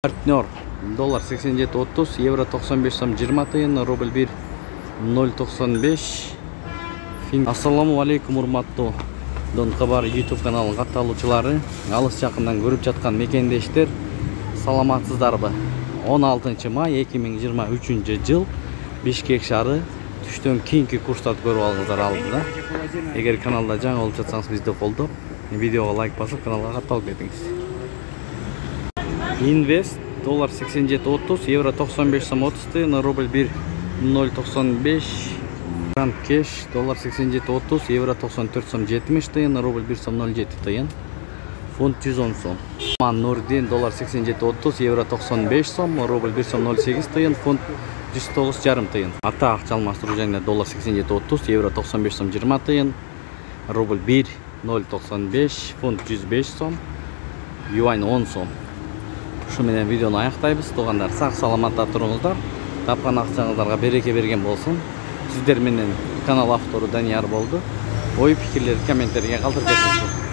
Партнер доллар 87.30, евро 95 сом 20 тыйын, рубль 1 0.95. Ассаламу алейкум, урматтуу Дон Кабар YouTube каналынын катталуучулары, алыс жакындан көрүп жаткан мекендештер, саламатсыздарбы? 16 май 2023 жыл Бишкек шаары түштөн кийинки курстарды көрүп алыңыздар алдыда. Эгер каналда жаңы болуп жатсаңыз бизди колдоп, видеого лайк басып, каналга катталып кетиңиз. Инвест доллар 87.30, евро 95 сом 30 тыйын, рубль 1 0.95. Гранд кеш доллар 87.30, евро 94 сом 70 тыйын, рубль 1 сом 07 тыйын, фунт 110 сом. Ман Нурдин доллар 87.30, евро 95 сом, рубль 1 сом 08 тыйын, фунт 109,5 тыйын. Ата акча алмаштыруу жайында доллар 87.30, евро 95 сом 20 тыйын, рубль 1 0.95, фунт 105 сом, юань 10 сом. Ушу менен видеону аяктайбыз. Туугандар, сак саламатта туруңуздар. Тапкан акчаңыздарга береке берген болсун. Сиздер менен канал автору Данияр болду. Ой пикирлерди комменттерге калтырып кетиңиздер.